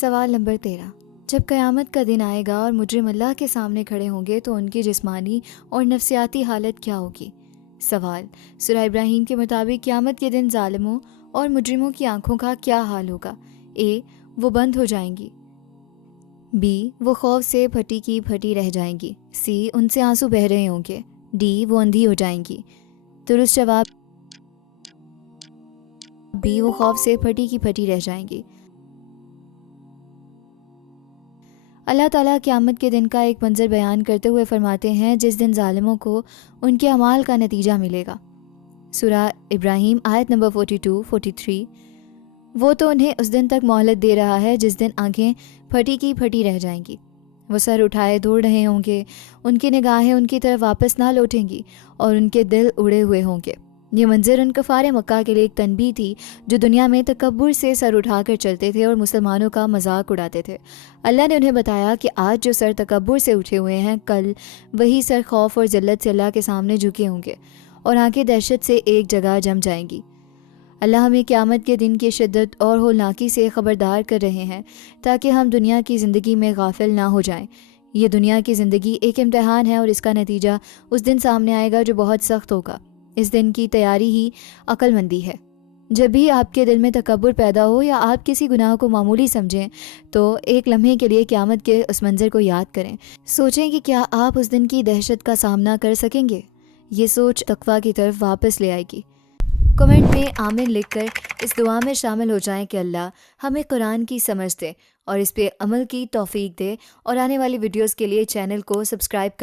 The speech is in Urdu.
سوال نمبر 13۔ جب قیامت کا دن آئے گا اور مجرم اللہ کے سامنے کھڑے ہوں گے تو ان کی جسمانی اور نفسیاتی حالت کیا ہوگی؟ سوال، سورہ ابراہیم کے مطابق قیامت کے دن ظالموں اور مجرموں کی آنکھوں کا کیا حال ہوگا؟ اے، وہ بند ہو جائیں گی۔ بی، وہ خوف سے پھٹی کی پھٹی رہ جائیں گی۔ سی، ان سے آنسو بہہ رہے ہوں گے۔ ڈی، وہ اندھی ہو جائیں گی۔ درست جواب بی، وہ خوف سے پھٹی کی پھٹی رہ جائیں گی۔ اللہ تعالیٰ قیامت کے دن کا ایک منظر بیان کرتے ہوئے فرماتے ہیں جس دن ظالموں کو ان کے اعمال کا نتیجہ ملے گا۔ سورہ ابراہیم آیت نمبر 42-43۔ وہ تو انہیں اس دن تک مہلت دے رہا ہے جس دن آنکھیں پھٹی کی پھٹی رہ جائیں گی، وہ سر اٹھائے دوڑ رہے ہوں گے، ان کی نگاہیں ان کی طرف واپس نہ لوٹیں گی اور ان کے دل اڑے ہوئے ہوں گے۔ یہ منظر ان کفار مکہ کے لیے ایک تنبیہ تھی جو دنیا میں تکبر سے سر اٹھا کر چلتے تھے اور مسلمانوں کا مذاق اڑاتے تھے۔ اللہ نے انہیں بتایا کہ آج جو سر تکبر سے اٹھے ہوئے ہیں، کل وہی سر خوف اور ذلت سے اللہ کے سامنے جھکے ہوں گے اور آنکھیں دہشت سے ایک جگہ جم جائیں گی۔ اللہ ہمیں قیامت کے دن کی شدت اور ہولناکی سے خبردار کر رہے ہیں تاکہ ہم دنیا کی زندگی میں غافل نہ ہو جائیں۔ یہ دنیا کی زندگی ایک امتحان ہے اور اس کا نتیجہ اس دن سامنے آئے گا جو بہت سخت ہوگا۔ اس دن کی تیاری ہی عقل مندی ہے۔ جب بھی آپ کے دل میں تکبر پیدا ہو یا آپ کسی گناہ کو معمولی سمجھیں تو ایک لمحے کے لیے قیامت کے اس منظر کو یاد کریں۔ سوچیں کہ کیا آپ اس دن کی دہشت کا سامنا کر سکیں گے؟ یہ سوچ تقویٰ کی طرف واپس لے آئے گی۔ کمنٹ میں آمین لکھ کر اس دعا میں شامل ہو جائیں کہ اللہ ہمیں قرآن کی سمجھ دے اور اس پہ عمل کی توفیق دے، اور آنے والی ویڈیوز کے لیے چینل کو سبسکرائب کر